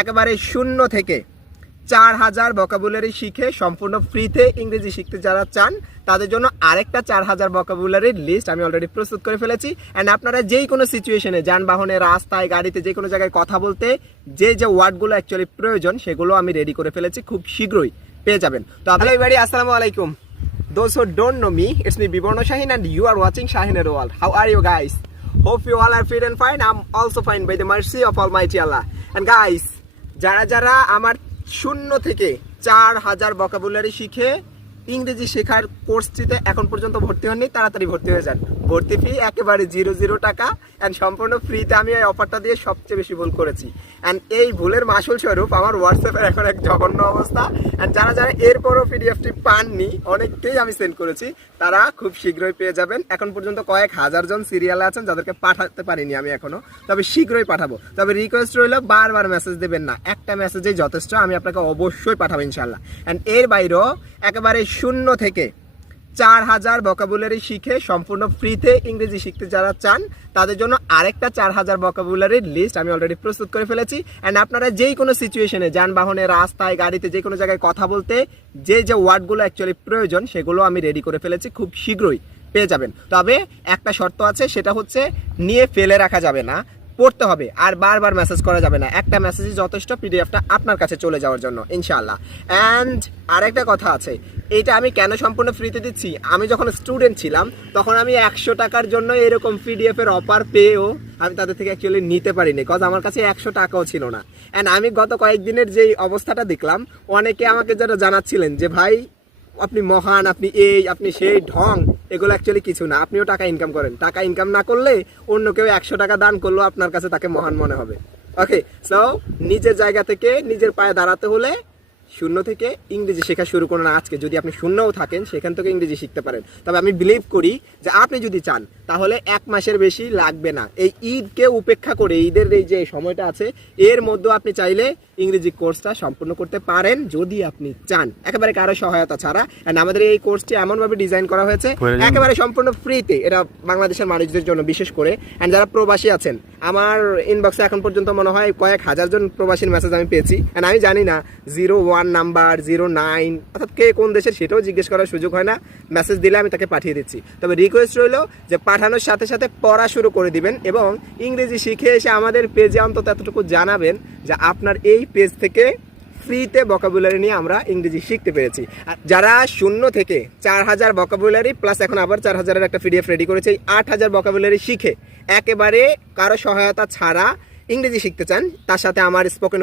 একেবারে শূন্য থেকে 4000 ভোকাবুলারি শিখে সম্পূর্ণ ফ্রিতে ইংরেজি শিখতে যারা চান তাদের জন্য আরেকটা 4000 ভোকাবুলারির লিস্ট আমি অলরেডি প্রস্তুত করে ফেলেছি। অ্যান্ড আপনারা যেই কোনো সিচুয়েশনে, যানবাহনে, রাস্তায়, গাড়িতে, যে কোনো জায়গায় কথা বলতে যে ওয়ার্ডগুলো অ্যাকচুয়ালি প্রয়োজন সেগুলো আমি রেডি করে ফেলেছি, খুব শীঘ্রই পেয়ে যাবেন। তো হ্যালো এভরিবডি, আসসালামু আলাইকুম। Those who don't know me, it's me Biborno Shahin and you are watching Shahin's World. How are you guys? Hope you all are fit and fine. I'm also fine by the mercy of Almighty Allah. And guys, যারা আমার 0 থেকে 4000 vocabulary শিখে ইংরেজি শেখার কোর্সটিতে এখন পর্যন্ত ভর্তি হননি, তাড়াতাড়ি ভর্তি হয়ে যান। ভর্তি ফি একেবারে 0 টাকা অ্যান্ড সম্পূর্ণ ফ্রিতে। আমি এই অফারটা দিয়ে সবচেয়ে বেশি ভুল করেছি অ্যান্ড এই ভুলের মাসুল স্বরূপ আমার হোয়াটসঅ্যাপের এখন এক জঘন্য অবস্থা। অ্যান্ড যারা এরপরও পিডিএফটি পাননি, অনেককেই আমি সেন্ড করেছি, তারা খুব শীঘ্রই পেয়ে যাবেন। এখন পর্যন্ত কয়েক হাজার জন সিরিয়ালে আছেন যাদেরকে পাঠাতে পারিনি আমি এখনো, তবে শীঘ্রই পাঠাবো। তবে রিকোয়েস্ট রইল, বারবার মেসেজ দেবেন না, একটা মেসেজেই যথেষ্ট, আমি আপনাকে অবশ্যই পাঠাবো ইনশাল্লাহ। অ্যান্ড এর বাইরেও একেবারে 0 থেকে 4000 ভোকাবুলারি শিখে সম্পূর্ণ ফ্রিতে ইংরেজি শিখতে যারা চান তাদের জন্য আরেকটা 4000 ভোকাবুলারির লিস্ট আমি অলরেডি প্রস্তুত করে ফেলেছি। অ্যান্ড আপনারা যেই কোনো সিচুয়েশনে, যানবাহনে, রাস্তায়, গাড়িতে, যে কোনো জায়গায় কথা বলতে যে ওয়ার্ডগুলো অ্যাকচুয়ালি প্রয়োজন সেগুলো আমি রেডি করে ফেলেছি, খুব শীঘ্রই পেয়ে যাবেন। তবে একটা শর্ত আছে, সেটা হচ্ছে নিয়ে ফেলে রাখা যাবে না, পড়তে হবে, আর বারবার মেসেজ করা যাবে না। একটা মেসেজই যথেষ্ট পিডিএফটা আপনার কাছে চলে যাওয়ার জন্য ইনশাআল্লাহ। অ্যান্ড আরেকটা কথা আছে, এটা আমি কেন সম্পূর্ণ ফ্রিতে দিচ্ছি, আমি যখন স্টুডেন্ট ছিলাম তখন আমি 100 টাকার জন্য এরকম পিডিএফ এর অফার পেয়েও আমি তাদের থেকে অ্যাকচুয়ালি নিতে পারিনি, কজ আমার কাছে 100 টাকাও ছিল না। অ্যান্ড আমি গত কয়েকদিনের যেই অবস্থাটা দেখলাম, অনেকে আমাকে যারা জানাচ্ছিলেন যে ভাই আপনি মহান, আপনি এই, আপনি সেই, ঢং, এগুলো অ্যাকচুয়ালি কিছু না। আপনিও টাকা ইনকাম করেন, টাকা ইনকাম না করলে অন্য কেউ 100 টাকা দান করলেও আপনার কাছে তাকে মহান মনে হবে। ওকে, সো নিজের জায়গা থেকে নিজের পায়ে দাঁড়াতে হলে 0 থেকে ইংরেজি শেখা শুরু করুন আজকে। যদি আপনি শূন্যও থাকেন সেখান থেকে ইংরেজি শিখতে পারেন। তবে আমি বিলিভ করি যে আপনি যদি চান তাহলে 1 মাসের বেশি লাগবে না। এই ঈদকে উপেক্ষা করে, ঈদের এই যে সময়টা আছে এর মধ্যে আপনি চাইলে ইংরেজি কোর্সটা সম্পূর্ণ করতে পারেন যদি আপনি চান, একেবারে কারো সহায়তা ছাড়া। এন্ড আমাদের এই কোর্সটি এমনভাবে ডিজাইন করা হয়েছে একেবারে সম্পূর্ণ ফ্রিতে, এটা বাংলাদেশের মানুষদের জন্য বিশেষ করে। অ্যান্ড যারা প্রবাসী আছেন, আমার ইনবক্সে এখন পর্যন্ত মনে হয় কয়েক হাজার জন প্রবাসীর মেসেজ আমি পেয়েছি। অ্যান্ড আমি জানি না 01 নাম্বার, 09 অর্থাৎ কে কোন দেশের সেটাও জিজ্ঞেস করার সুযোগ হয় না, মেসেজ দিলে আমি তাকে পাঠিয়ে দিচ্ছি। তবে রিকোয়েস্ট রইল যে পাঠানোর সাথে সাথে পড়া শুরু করে দিবেন এবং ইংরেজি শিখে এসে আমাদের পেজে অন্তত এতটুকু জানাবেন যে আপনার এই পেজ থেকে ফ্রিতে ভোকাবুলারি নিয়ে আমরা ইংরেজি শিখতে পেরেছি। আর যারা 0 থেকে 4000 ভোকাবুলারি প্লাস এখন আবার 4000-এর একটা পিডিএফ রেডি করেছে, 8000 ভোকাবুলারি শিখে একেবারে কারো সহায়তা ছাড়া ইংরেজি শিখতে চান, তার সাথে আমার স্পোকেন